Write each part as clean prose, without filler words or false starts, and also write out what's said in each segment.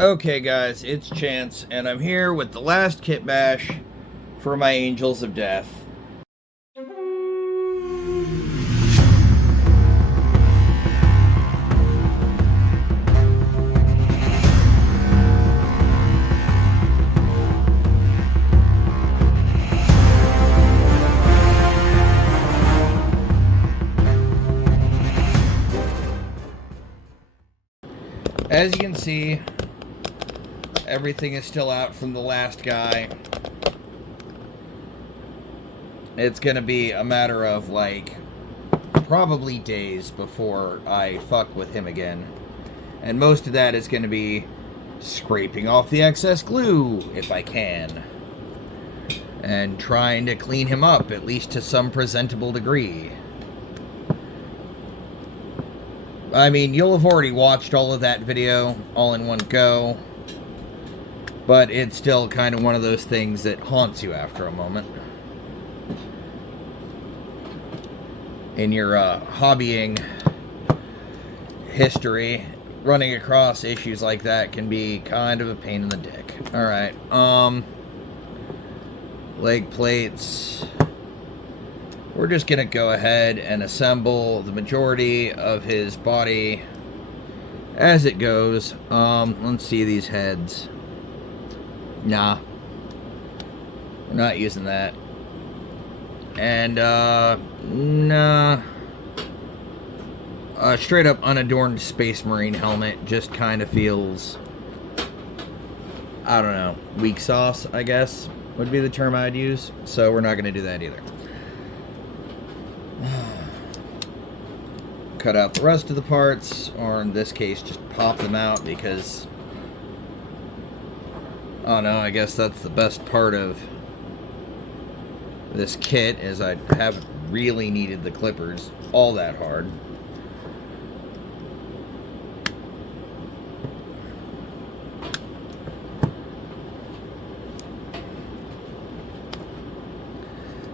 Okay guys, it's Chance, and I'm here with the last kit bash for my Angels of Death. As you can see, everything is still out from the last guy. It's gonna be a matter of, like, probably days before I fuck with him again. And most of that is gonna be scraping off the excess glue, if I can. And trying to clean him up, at least to some presentable degree. I mean, you'll have already watched all of that video all in one go. But it's still kind of one of those things that haunts you after a moment. In your hobbying history, running across issues like that can be kind of a pain in the dick. Alright, leg plates. We're just gonna go ahead and assemble the majority of his body as it goes. Let's see these heads. Nah. We're not using that. And, nah. A straight up unadorned Space Marine helmet just kind of feels, I don't know, weak sauce, I guess, would be the term I'd use. So we're not going to do that either. Cut out the rest of the parts, or in this case, just pop them out because, oh no, I guess that's the best part of this kit, is I haven't really needed the clippers all that hard.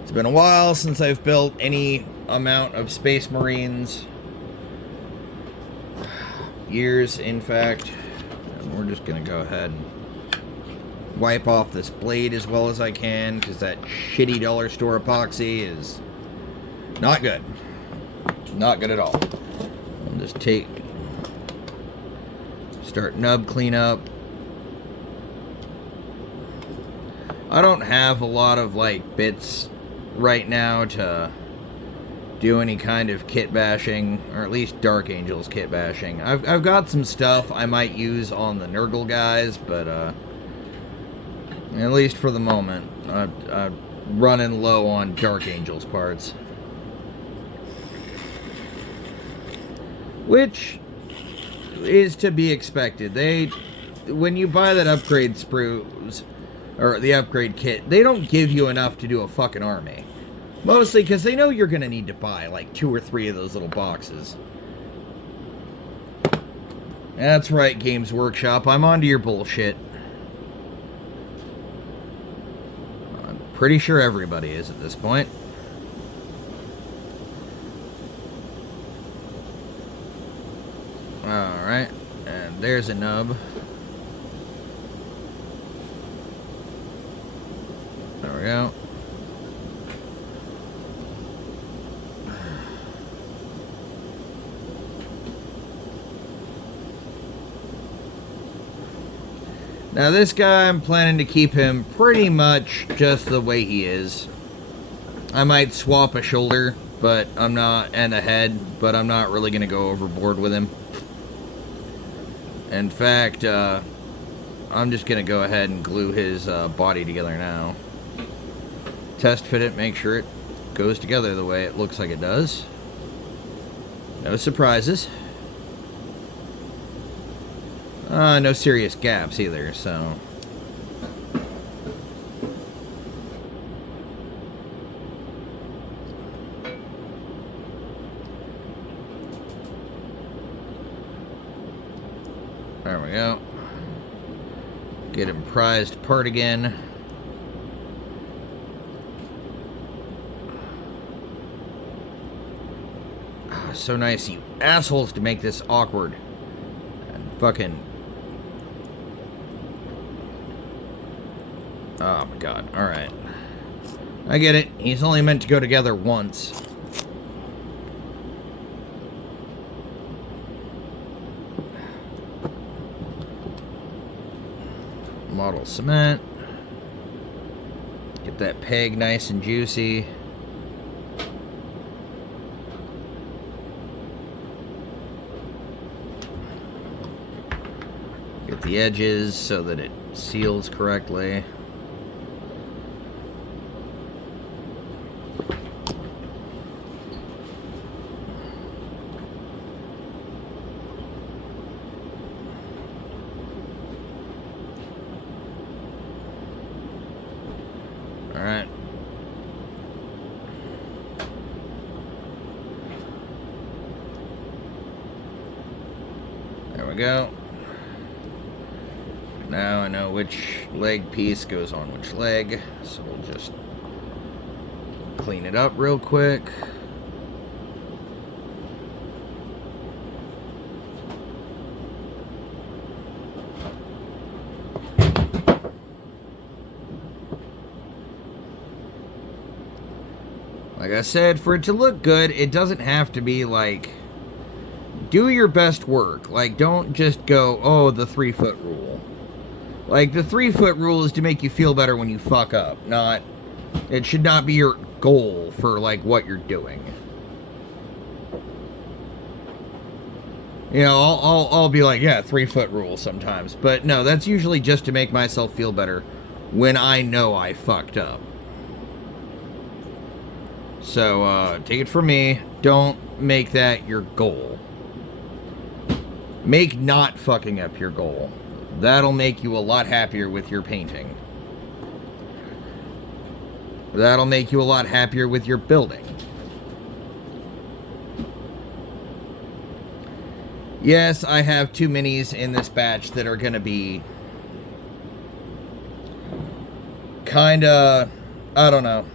It's been a while since I've built any amount of Space Marines. Years, in fact. And we're just going to go ahead and wipe off this blade as well as I can, because that shitty dollar store epoxy is not good. Not good at all. I'll just start nub cleanup. I don't have a lot of, like, bits right now to do any kind of kit bashing, or at least Dark Angels kit bashing. I've got some stuff I might use on the Nurgle guys, but at least for the moment, I'm running low on Dark Angels parts. Which is to be expected. When you buy that upgrade sprues, or the upgrade kit, they don't give you enough to do a fucking army. Mostly because they know you're going to need to buy like 2 or 3 of those little boxes. That's right, Games Workshop. I'm onto your bullshit. I'm pretty sure everybody is at this point. Alright. And there's a nub. There we go. Now this guy, I'm planning to keep him pretty much just the way he is. I might swap a shoulder, but I'm not, and a head, but I'm not really going to go overboard with him. In fact, I'm just going to go ahead and glue his body together now. Test fit it, make sure it goes together the way it looks like it does. No surprises. No serious gaps either, so. There we go. Get him prized apart again. So nice, you assholes, to make this awkward. And fucking Oh my god, alright. I get it. He's only meant to go together once. Model cement. Get that peg nice and juicy. Get the edges so that it seals correctly. Alright. There we go. Now I know which leg piece goes on which leg, so we'll just clean it up real quick. Like I said, for it to look good, it doesn't have to be like, do your best work. Like, don't just go, oh, the 3-foot rule. Like, the 3-foot rule is to make you feel better when you fuck up, not, it should not be your goal for, like, what you're doing. You know, I'll be like, yeah, 3-foot rule sometimes, but no, that's usually just to make myself feel better when I know I fucked up. So, take it from me, don't make that your goal. Make not fucking up your goal. That'll make you a lot happier with your painting. That'll make you a lot happier with your building. Yes, I have 2 minis in this batch that are gonna be kinda, I don't know.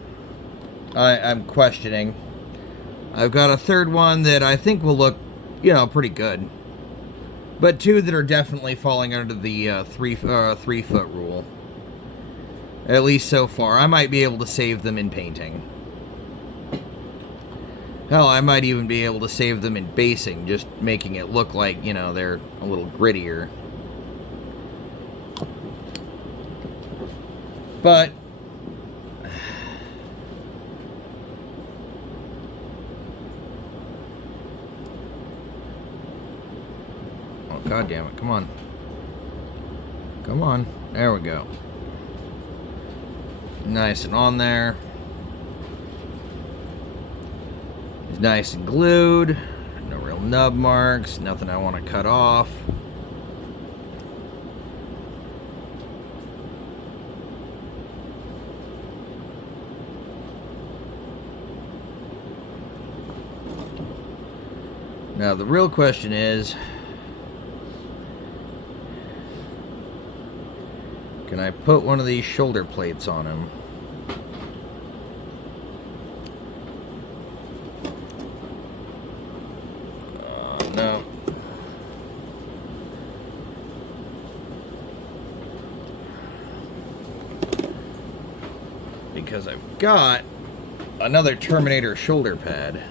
I'm questioning. I've got a third one that I think will look, you know, pretty good. But 2 that are definitely falling under the 3-foot rule. At least so far. I might be able to save them in painting. Hell, I might even be able to save them in basing, just making it look like, you know, they're a little grittier. But God damn it, come on. Come on. There we go. Nice and on there. It's nice and glued. No real nub marks. Nothing I want to cut off. Now the real question is, can I put one of these shoulder plates on him? No. Because I've got another Terminator shoulder pad.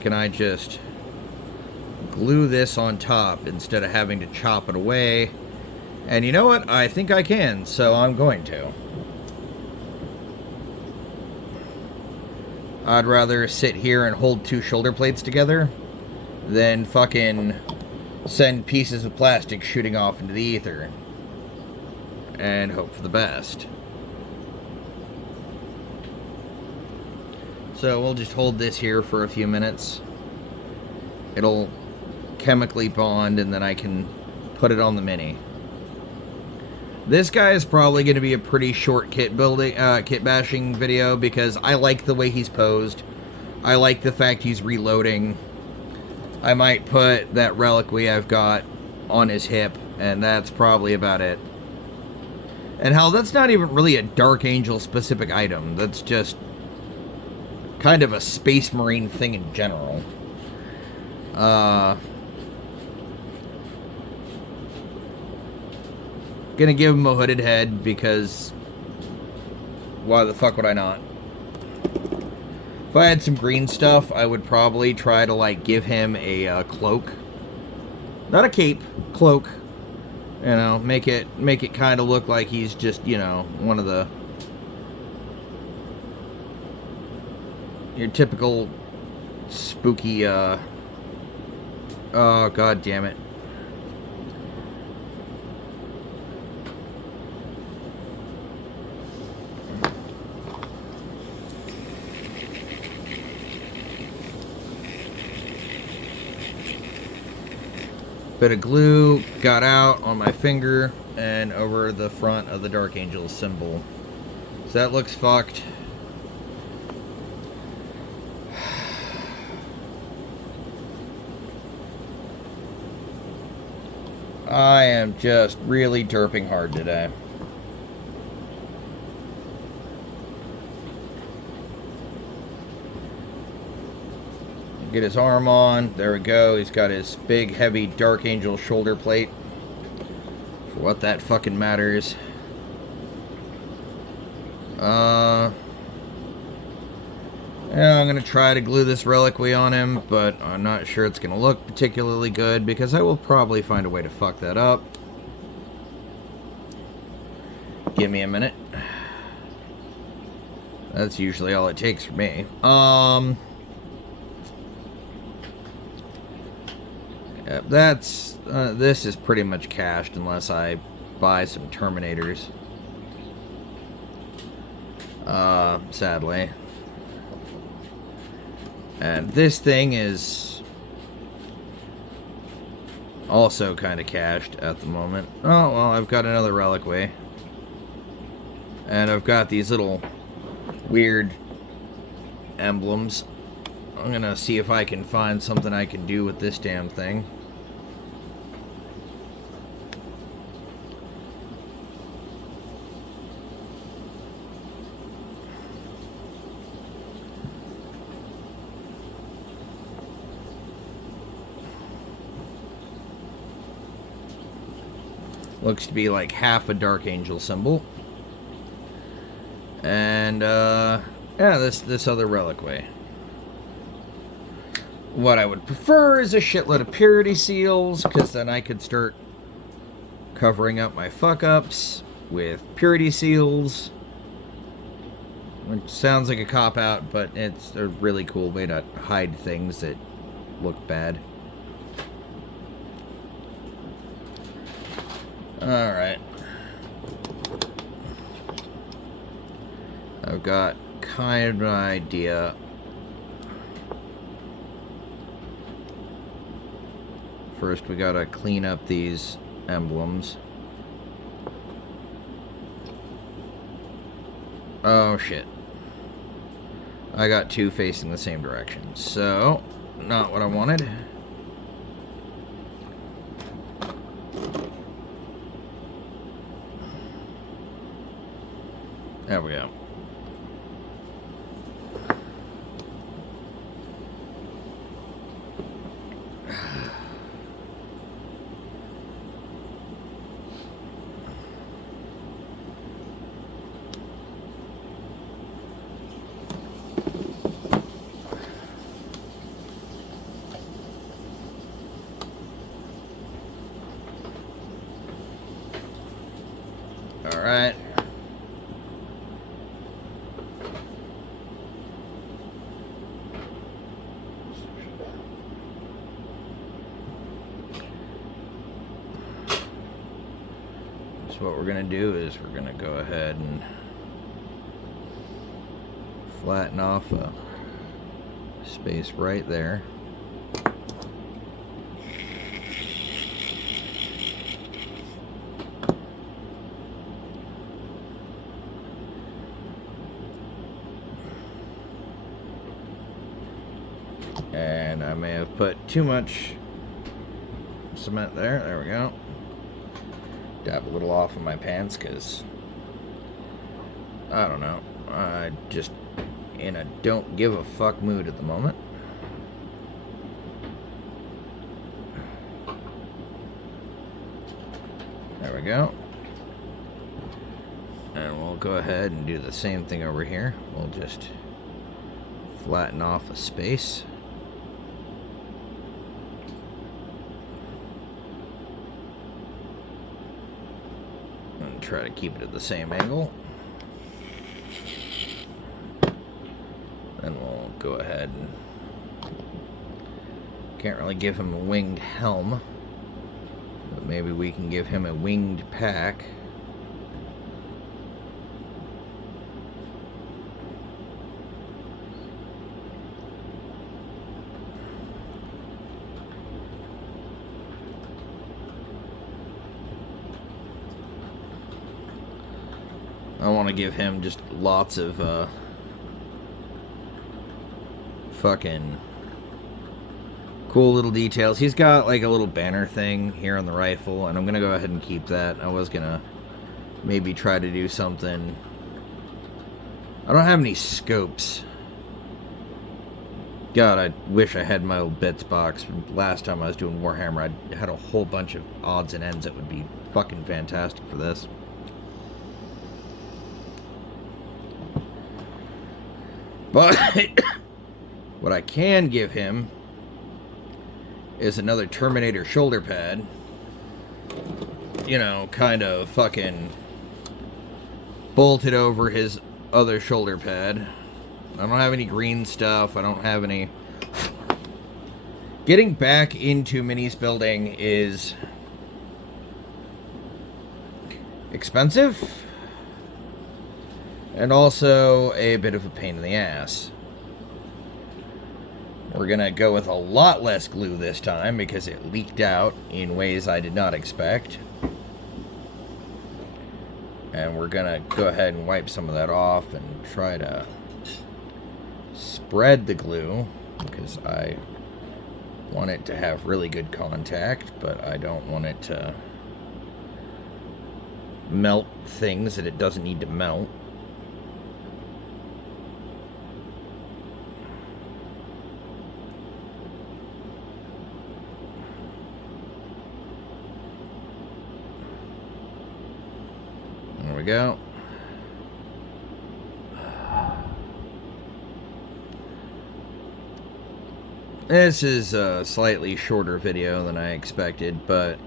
Can I just glue this on top instead of having to chop it away? And you know what? I think I can, so I'm going to. I'd rather sit here and hold 2 shoulder plates together than fucking send pieces of plastic shooting off into the ether and hope for the best. So we'll just hold this here for a few minutes. It'll chemically bond, and then I can put it on the Mini. This guy is probably going to be a pretty short kit bashing video because I like the way he's posed. I like the fact he's reloading. I might put that reliquary I've got on his hip, and that's probably about it. And hell, that's not even really a Dark Angel specific item. That's just kind of a Space Marine thing in general. Gonna give him a hooded head because why the fuck would I not? If I had some green stuff, I would probably try to like give him a cloak. Not a cape, cloak. You know, make it kind of look like he's just, you know, one of the your typical spooky oh god damn it. Bit of glue got out on my finger and over the front of the Dark Angel symbol. So that looks fucked. I am just really derping hard today. Get his arm on. There we go. He's got his big, heavy Dark Angel shoulder plate. For what that fucking matters. Yeah, I'm going to try to glue this reliquary on him, but I'm not sure it's going to look particularly good because I will probably find a way to fuck that up. Give me a minute. That's usually all it takes for me. Yeah, that's this is pretty much cached unless I buy some Terminators. Sadly. And this thing is also kind of cached at the moment. Oh, well, I've got another reliquary. And I've got these little weird emblems. I'm gonna see if I can find something I can do with this damn thing. Looks to be like half a Dark Angel symbol. And, yeah, this other reliquary. What I would prefer is a shitload of purity seals, because then I could start covering up my fuck-ups with purity seals. Which sounds like a cop-out, but it's a really cool way to hide things that look bad. Alright. I've got kind of an idea. First, we gotta clean up these emblems. Oh, shit. I got two facing the same direction. So, not what I wanted. There we go. All right. So what we're going to do is we're going to go ahead and flatten off a space right there. And I may have put too much cement there. There we go. Dab a little off of my pants because I don't know. I just in a don't give a fuck mood at the moment. There we go. And we'll go ahead and do the same thing over here. We'll just flatten off a space. And try to keep it at the same angle. Then we'll go ahead and... Can't really give him a winged helm. But maybe we can give him a winged pack. I want to give him just lots of fucking cool little details. He's got like a little banner thing here on the rifle, and I'm gonna go ahead and keep that. I was gonna maybe try to do something. I don't have any scopes. God, I wish I had my old bits box from last time I was doing Warhammer. I had a whole bunch of odds and ends that would be fucking fantastic for this. But what I can give him is another Terminator shoulder pad. You know, kind of fucking bolted over his other shoulder pad. I don't have any green stuff. I don't have any... Getting back into minis building is expensive. And also a bit of a pain in the ass. We're gonna go with a lot less glue this time because it leaked out in ways I did not expect. And we're gonna go ahead and wipe some of that off and try to spread the glue because I want it to have really good contact, but I don't want it to melt things that it doesn't need to melt. There we go. This is a slightly shorter video than I expected, but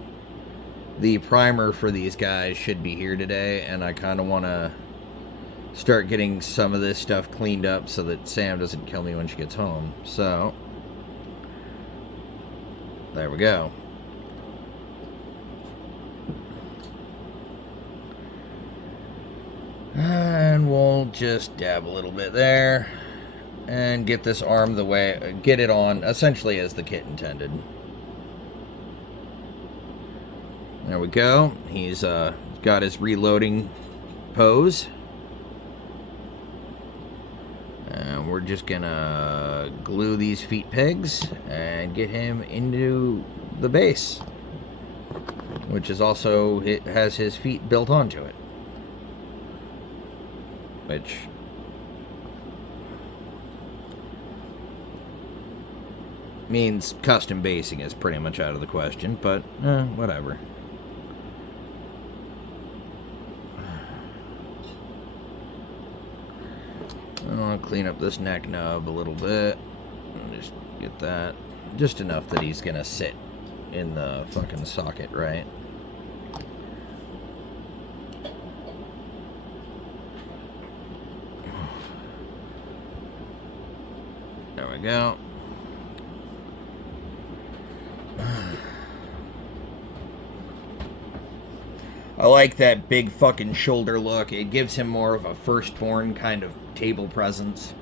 the primer for these guys should be here today, and I kind of want to start getting some of this stuff cleaned up so that Sam doesn't kill me when she gets home. So, there we go. And we'll just dab a little bit there and get this arm the way, get it on essentially as the kit intended. There we go. He's got his reloading pose. And we're just gonna glue these feet pegs and get him into the base, which is also, it has his feet built onto it. Which means custom basing is pretty much out of the question, but whatever. I want to clean up this neck nub a little bit. Just get that just enough that he's gonna sit in the fucking socket, right? There we go. I like that big fucking shoulder look. It gives him more of a firstborn kind of table presence.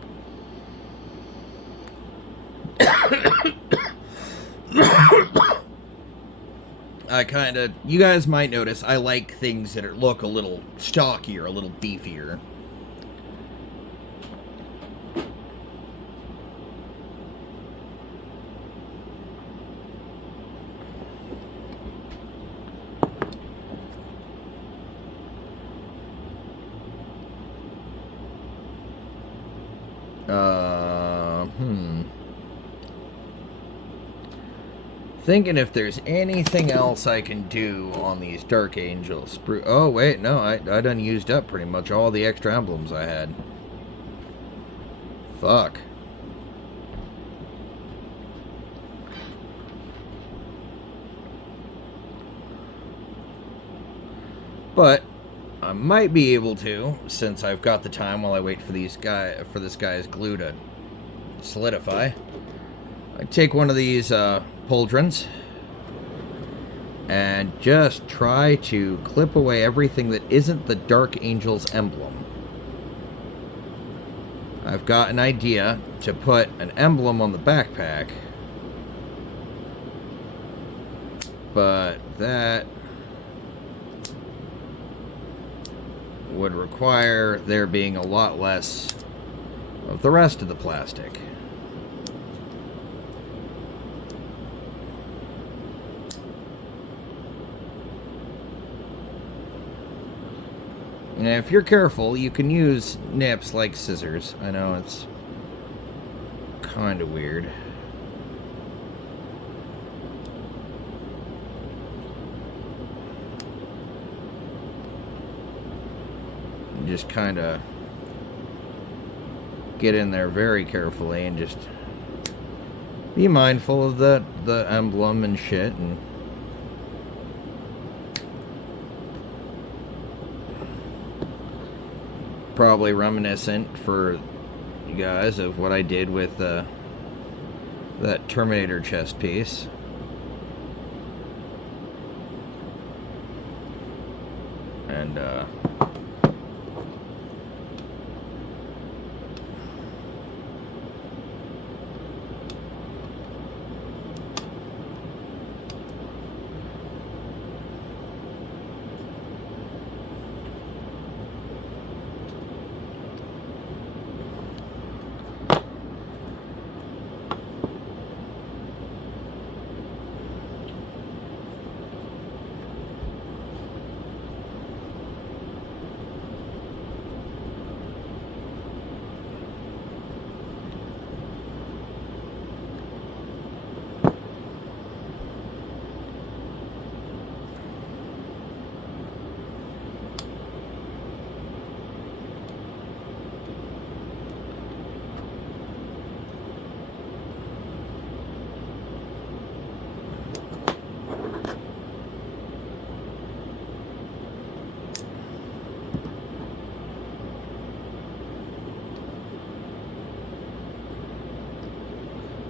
You guys might notice I like things that look a little stockier, a little beefier. Thinking if there's anything else I can do on these Dark Angels. Oh, wait, no, I done used up pretty much all the extra emblems I had. Fuck. But I might be able to, since I've got the time while I wait for this guy's glue to solidify. I take one of these pauldrons and just try to clip away everything that isn't the Dark Angel's emblem. I've got an idea to put an emblem on the backpack, but that would require there being a lot less of the rest of the plastic. And if you're careful, you can use nips like scissors. I know it's kind of weird. And just kind of get in there very carefully and just be mindful of the emblem and shit. And probably reminiscent for you guys of what I did with that Terminator chest piece. And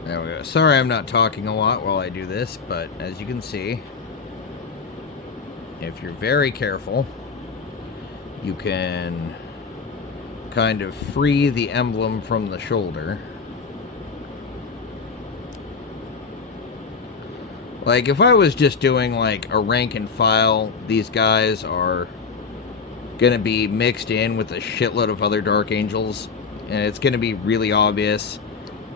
there we go. Sorry I'm not talking a lot while I do this, but as you can see, if you're very careful, you can kind of free the emblem from the shoulder. Like, if I was just doing, like, a rank and file, these guys are gonna be mixed in with a shitload of other Dark Angels, and it's gonna be really obvious.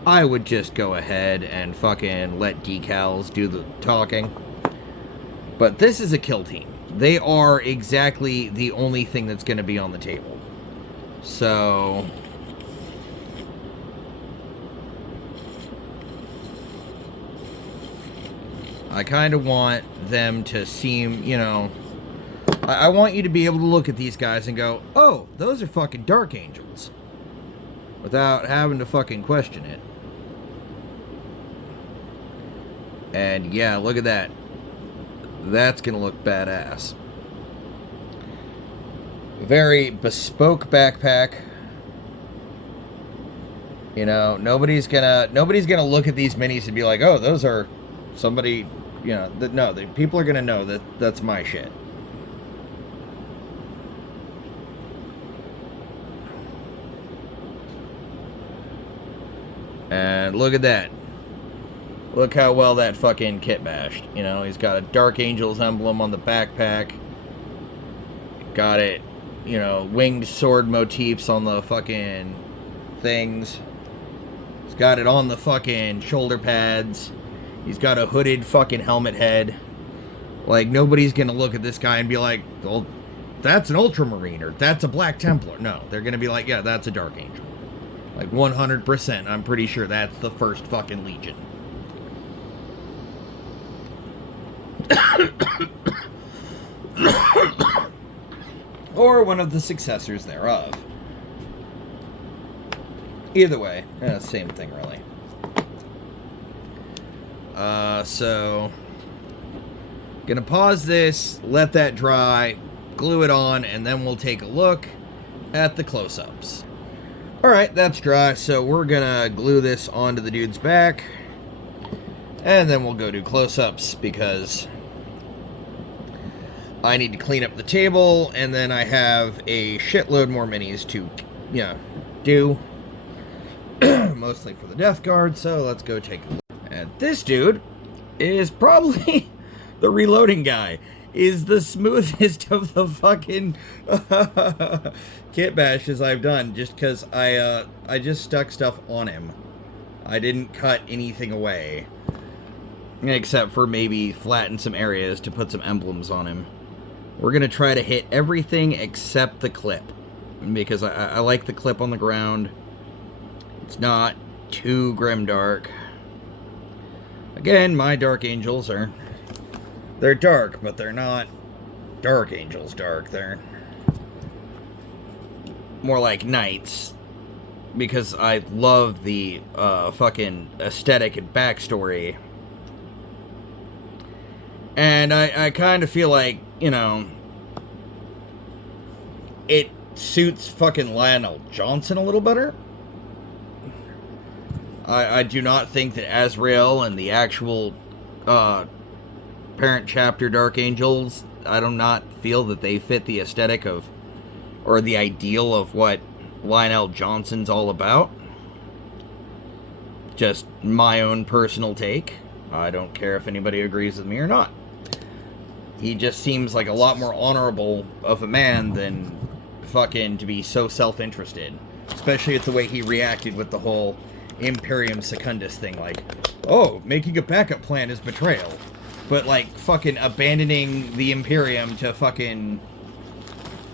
I would just go ahead and fucking let decals do the talking. But this is a kill team. They are exactly the only thing that's going to be on the table. So I kind of want them to seem, you know, I want you to be able to look at these guys and go, oh, those are fucking Dark Angels, without having to fucking question it. And yeah, look at that. That's gonna look badass. Very bespoke backpack. You know, nobody's gonna look at these minis and be like, oh, those are somebody, you know, no, people are gonna know that that's my shit. And look at that. Look how well that fucking kit bashed. You know, he's got a Dark Angels emblem on the backpack. Got it, you know, winged sword motifs on the fucking things. He's got it on the fucking shoulder pads. He's got a hooded fucking helmet head. Like, nobody's gonna look at this guy and be like, well, that's an Ultramarine, or that's a Black Templar. No, they're gonna be like, yeah, that's a Dark Angel. Like, 100%, I'm pretty sure that's the first fucking Legion. or one of the successors thereof. Either way, same thing really. So gonna pause this, let that dry, glue it on, and then we'll take a look at the close-ups. Alright, that's dry, so we're gonna glue this onto the dude's back, and then we'll go do close-ups, because I need to clean up the table, and then I have a shitload more minis to, do. Mostly for the Death Guard, so let's go take a look. And this dude is probably the reloading guy. Is the smoothest of the fucking kit bashes I've done, just because I just stuck stuff on him. I didn't cut anything away, except for maybe flatten some areas to put some emblems on him. We're gonna try to hit everything except the clip, because I like the clip on the ground. It's not too grimdark. Again, my Dark Angels they're dark, but they're not Dark Angels dark. They're more like Knights, because I love the fucking aesthetic and backstory. And I kind of feel like, it suits fucking Lionel Johnson a little better. I do not think that Azrael and the actual parent chapter Dark Angels, I do not feel that they fit the aesthetic of, or the ideal of what Lionel Johnson's all about. Just my own personal take. I don't care if anybody agrees with me or not. He just seems like a lot more honorable of a man than fucking to be so self-interested. Especially with the way he reacted with the whole Imperium Secundus thing, like, oh, making a backup plan is betrayal. But, like, fucking abandoning the Imperium to fucking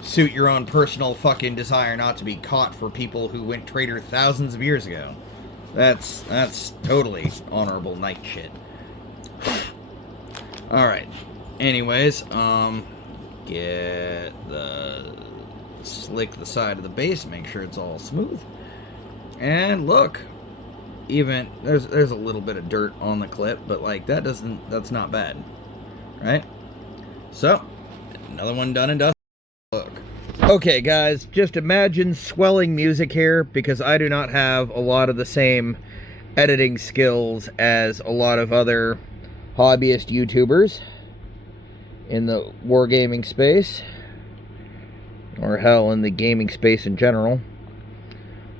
suit your own personal fucking desire not to be caught for people who went traitor thousands of years ago. That's totally honorable knight shit. Alright. Anyways, slick the side of the base, make sure it's all smooth. And look, even there's a little bit of dirt on the clip, but like that's not bad, right? So another one done and dusted. Look, okay guys, just imagine swelling music here, because I do not have a lot of the same editing skills as a lot of other hobbyist YouTubers in the wargaming space, or hell, in the gaming space in general.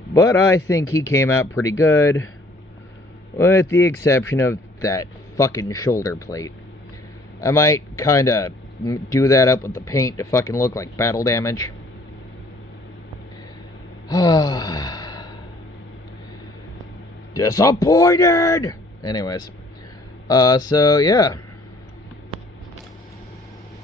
But I think he came out pretty good, with the exception of that fucking shoulder plate. I might kind of do that up with the paint to fucking look like battle damage. Disappointed! Anyways. So, yeah.